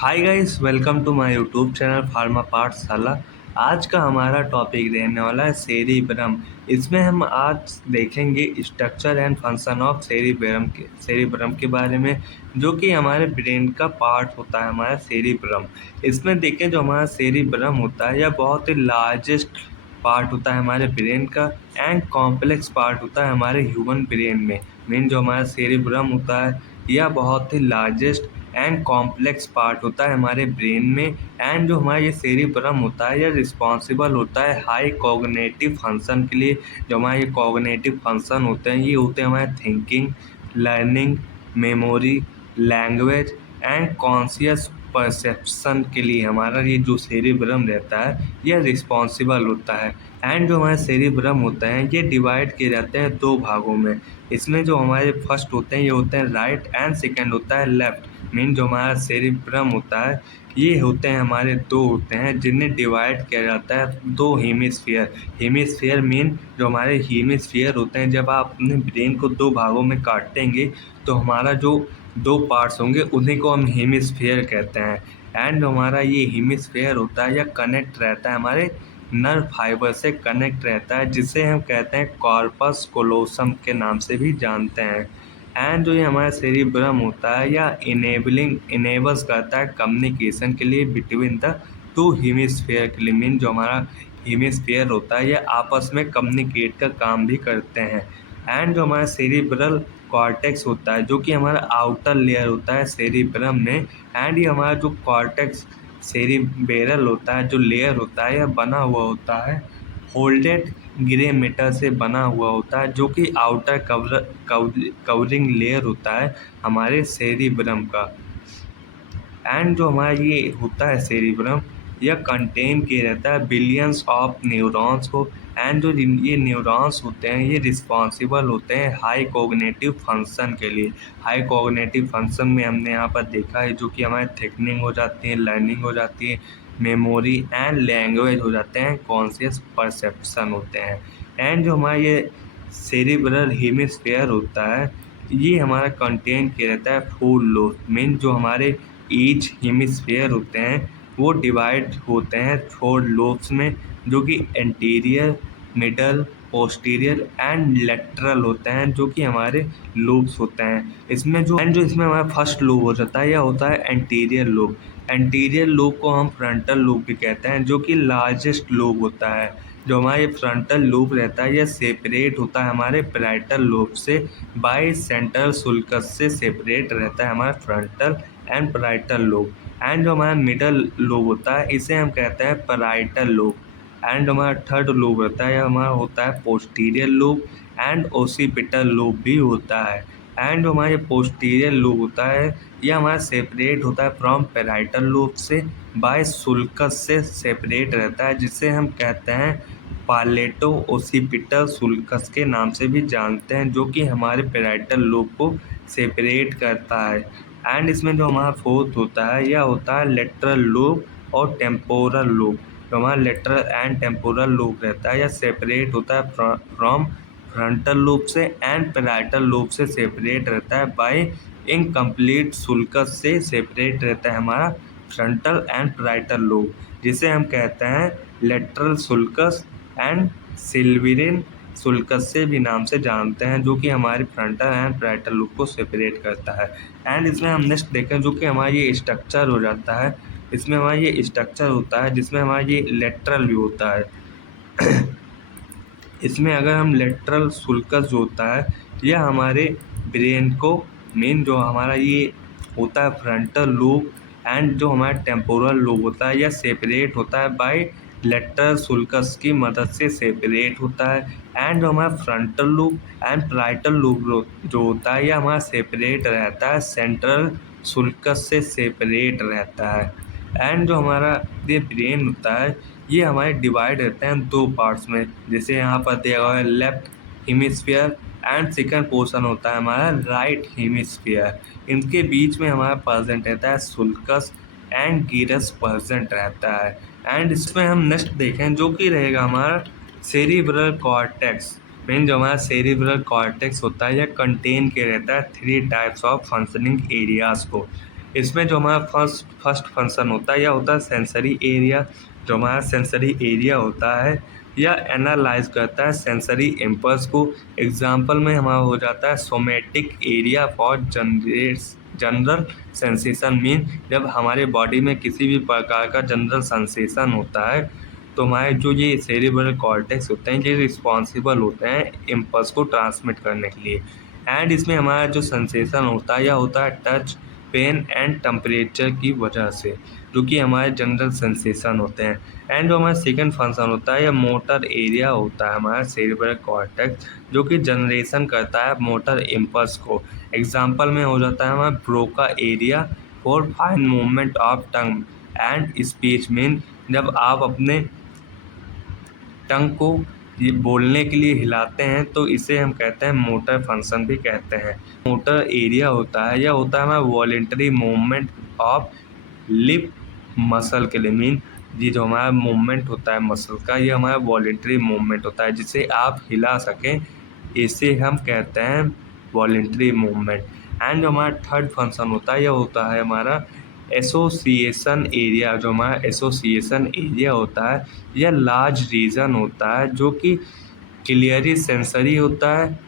Hi guys, welcome to my YouTube channel pharma Pathshala. आज का हमारा टॉपिक रहने वाला है सेरिब्रम। इसमें हम आज देखेंगे structure and function of cerebrum के बारे में, जो कि हमारे ब्रेन का पार्ट होता है हमारा सेरिब्रम। इसमें देखें जो हमारा सेरिब्रम होता है यह बहुत ही लार्जेस्ट पार्ट होता है हमारे ब्रेन का एंड कॉम्प्लेक्स पार्ट होता है हमारे ह्यूमन ब्रेन में। मीन जो हमारा सेरिब्रम होता है यह बहुत ही लार्जेस्ट एंड कॉम्प्लेक्स पार्ट होता है हमारे ब्रेन में। एंड जो हमारा ये सेरिब्रम होता है यह रिस्पॉन्सिबल होता है हाई कॉग्निटिव फंक्शन के लिए। जो हमारे ये कॉग्निटिव फंक्शन होते हैं ये होते हैं हमारे thinking, learning, memory, language and conscious perception के लिए हमारा ये जो सेरिब्रम रहता है यह रिस्पॉन्सिबल होता है। एंड जो हमारे सेरिब्रम होते हैं ये डिवाइड किए जाते हैं दो भागों में। इसमें जो हमारे फर्स्ट होते हैं ये होते हैं राइट एंड सेकंड होता है लेफ्ट। मीन जो हमारा सेरिब्रम होता है ये होते हैं हमारे दो होते हैं जिन्हें डिवाइड किया जाता है दो हेमिस्फीयर। हेमिस्फीयर मीन जो हमारे हेमिस्फीयर होते हैं, जब आप अपने ब्रेन को दो भागों में काटेंगे तो हमारा जो दो पार्ट्स होंगे उन्हीं को हम हेमिस्फीयर कहते हैं। एंड हमारा ये हेमिस्फीयर होता है या कनेक्ट रहता है हमारे नर्व फाइबर से कनेक्ट रहता है, जिसे हम कहते हैं कॉर्पस कोलोसम के नाम से भी जानते हैं। एंड जो ये हमारा सेरिब्रम होता है या इनेबल्स करता है कम्युनिकेशन के लिए बिटवीन द टू हेमिस्फीयर के लिए। मीन जो हमारा हेमिस्फीयर होता है ये आपस में कम्युनिकेट का काम भी करते हैं। एंड जो हमारा सेरिब्रल कॉर्टेक्स होता है जो कि हमारा आउटर लेयर होता है सेरिब्रम में। एंड ये हमारा जो कॉर्टेक्स सेरिबेरल होता है जो लेयर होता है यह बना हुआ होता है फोल्डेड ग्रे मैटर से बना हुआ होता है, जो कि आउटर कवरिंग लेयर होता है हमारे सेरिब्रम का। एंड जो हमारा ये होता है सेरिब्रम यह कंटेन किए रहता है बिलियंस ऑफ न्यूरॉन्स को। एंड जो ये न्यूरॉन्स होते हैं ये रिस्पॉन्सिबल होते हैं हाई कोग्निटिव फंक्शन के लिए। हाई कोग्निटिव फंक्शन में हमने यहाँ पर देखा है जो कि हमारे थिंकिंग हो जाती है, लर्निंग हो जाती है, मेमोरी एंड लैंग्वेज हो जाते हैं, कॉन्शियस परसेप्शन होते हैं। एंड जो हमारा ये सेरिब्रल हेमिस्फीयर होता है ये हमारा कंटेन किया रहता है फोर लोब। मीन जो हमारे ईच हेमिस्फीयर होते हैं वो डिवाइड होते हैं फोर लोब्स में, जो कि anterior, middle, posterior and lateral होते हैं, जो कि हमारे लोब्स होते हैं। इसमें जो इसमें हमारा फर्स्ट लोब हो जाता है यह होता है एंटीरियर लोब। एंटीरियर लोब को हम फ्रंटल लोब भी कहते हैं, जो कि लार्जेस्ट लोब होता है। जो हमारा ये फ्रंटल लोब रहता है यह सेपरेट होता है हमारे पैराइटल लोब से बाय सेंट्रल सुल्कस से सेपरेट रहता है हमारा frontal and parietal lobe. And जो हमारा मिडल लोब होता है इसे हम कहते हैं पैराइटल लोब। एंड हमारा थर्ड लोब रहता है हमारा होता है posterior lobe and occipital lobe भी होता है। एंड जो हमारा पोस्टीरियर लोब होता है यह हमारा सेपरेट होता है फ्रॉम पैराइटल लोब से बाय सुल्कस से सेपरेट रहता है, जिसे हम कहते हैं पालेटो ओसिपिटल सुल्कस के नाम से भी जानते हैं, जो कि हमारे पैराइटल लोब को सेपरेट करता है। एंड इसमें जो हमारा फोर्थ होता है यह होता है लेटरल लोब और टेम्पोरल लोब। जो हमारा लेटरल एंड टेम्पोरल लोब रहता है यह सेपरेट होता है फ्रॉम फ्रंटल लोब से एंड पैराइटल लोब से सेपरेट रहता है बाय इनकम्प्लीट सुल्कस से सेपरेट रहता है हमारा फ्रंटल एंड पैराइटल लोब, जिसे हम कहते हैं लेटरल सुल्कस एंड सिल्विरिन सुल्कस से भी नाम से जानते हैं, जो कि हमारे फ्रंटल एंड पैराइटल लोब को सेपरेट करता है। एंड इसमें हम नेक्स्ट देखें जो कि हमारा ये स्ट्रक्चर हो जाता है। इसमें हमारा ये स्ट्रक्चर होता है जिसमें हमारा ये लेटरल भी होता है। इसमें अगर हम लेटरल सुल्कस जो होता है यह हमारे ब्रेन को मेन जो हमारा ये होता है फ्रंटल लोब एंड जो हमारा टेम्पोरल लोब होता है यह सेपरेट होता है बाय लेटरल सुल्कस की मदद से सेपरेट होता है। एंड जो हमारा frontal lobe and parietal lobe जो होता है यह हमारा सेपरेट रहता है सेंट्रल सुल्कस से सेपरेट रहता है। एंड जो हमारा ये ब्रेन होता है ये हमारे डिवाइड रहते हैं दो पार्ट्स में, जैसे यहाँ पर दिया हुआ है left hemisphere and second portion होता है हमारा राइट हेमिस्फीयर। इनके बीच में हमारा प्रेजेंट रहता है सुल्कस एंड गिरस प्रेजेंट रहता है। एंड इसमें हम नेक्स्ट देखें जो कि रहेगा हमारा सेरिब्रल कॉर्टेक्स। मेन जो हमारा सेरिब्रल कॉर्टेक्स होता है यह कंटेन के रहता है three types of functioning areas को। इसमें जो हमारा फर्स्ट फंक्शन होता है यह होता है सेंसरी एरिया। जो हमारा सेंसरी एरिया होता है यह एनालाइज करता है सेंसरी इम्पल्स को। एग्जाम्पल में हमारा हो जाता है somatic area for general sensation mean जब हमारे बॉडी में किसी भी प्रकार का जनरल सेंसेशन होता है तो हमारे जो ये सेरिब्रल कॉर्टेक्स होते हैं ये रिस्पॉन्सिबल होते हैं इम्पल्स को ट्रांसमिट करने के लिए। एंड इसमें हमारा जो सेंसेशन होता है यह होता है टच, पेन एंड टेम्परेचर की वजह से, जो कि हमारे जनरल सेंसेशन होते हैं। एंड जो हमारा सेकंड फंक्शन होता है यह मोटर एरिया होता है हमारा सेरिब्रल कॉर्टेक्स, जो कि जनरेशन करता है मोटर इम्पल्स को। एग्जाम्पल में हो जाता है हमारा Broca area for fine movement of tongue and speech mean जब आप अपने टंग को ये बोलने के लिए हिलाते हैं तो इसे हम कहते हैं मोटर फंक्शन भी कहते हैं। मोटर एरिया होता है यह होता है हमारा voluntary movement of lip muscle के लिए मीन ये जो हमारा मूवमेंट होता है मसल का ये हमारा वॉलेंटरी मूवमेंट होता है जिसे आप हिला सकें, इसे हम कहते हैं वॉलेंटरी मूवमेंट। एंड जो हमारा थर्ड फंक्शन होता है यह होता है हमारा एसोसिएशन एरिया। जो हमारा एसोसिएशन एरिया होता है यह लार्ज रीजन होता है जो कि क्लियरली सेंसरी होता है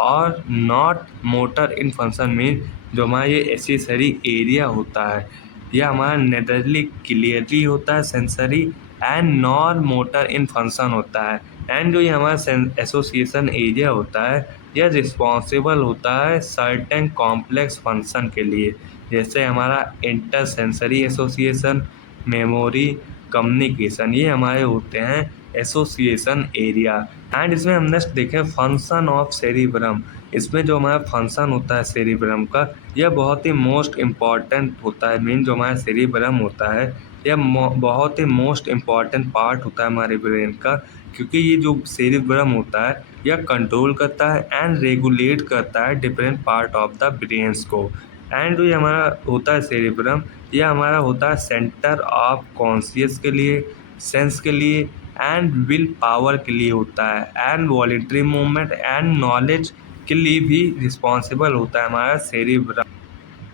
और not motor in function mean जो हमारा ये एसेसरी एरिया होता है यह हमारा नेदरली क्लियरली होता है sensory and non motor in function होता है। एंड जो ये हमारा एसोसिएशन एरिया होता है यह रिस्पॉन्सिबल होता है सर्टेन कॉम्प्लेक्स फंक्शन के लिए, जैसे हमारा inter sensory association, memory, communication, ये हमारे होते हैं एसोसिएशन एरिया। एंड इसमें हम नेक्स्ट देखें फंक्शन ऑफ सेरिब्रम। इसमें जो हमारा फंक्शन होता है सेरिब्रम का यह बहुत ही मोस्ट इम्पॉर्टेंट होता है मीन जो हमारा सेरिब्रम होता है यह बहुत ही मोस्ट इम्पॉर्टेंट पार्ट होता है हमारे ब्रेन का, क्योंकि ये जो सेरिब्रम होता है यह कंट्रोल करता है एंड रेगुलेट करता है different part of the brains को। एंड जो ये हमारा होता है सेरिब्रम यह हमारा होता है सेंटर ऑफ कॉन्शियस के लिए, सेंस के लिए एंड विल पावर के लिए होता है and voluntary movement and knowledge के लिए भी रिस्पॉन्सिबल होता है हमारा सेरिब्रम।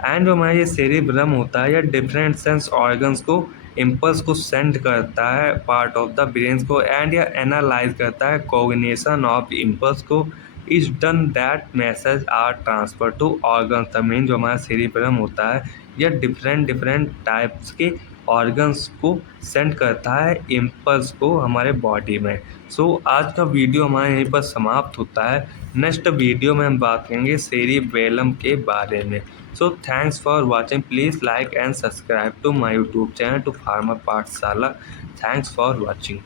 एंड जो हमारा ये सेरिब्रम होता है यह डिफरेंट सेंस ऑर्गन्स को इम्पल्स को सेंड करता है पार्ट ऑफ द ब्रेन को एंड यह एनालाइज करता है कोग्निशन ऑफ इम्पल्स को is done that message are transfer to organs. The main जो हमारा सेरिब्रम होता है यह डिफरेंट टाइप्स के ऑर्गन्स को सेंड करता है इम्पल्स को हमारे बॉडी में। सो आज का वीडियो हमारे यहीं पर समाप्त होता है। नेक्स्ट वीडियो में हम बात करेंगे सेरिबेलम के बारे में। So thanks for watching. Please like and subscribe to my YouTube channel to Pharma Pathshala. Thanks for watching.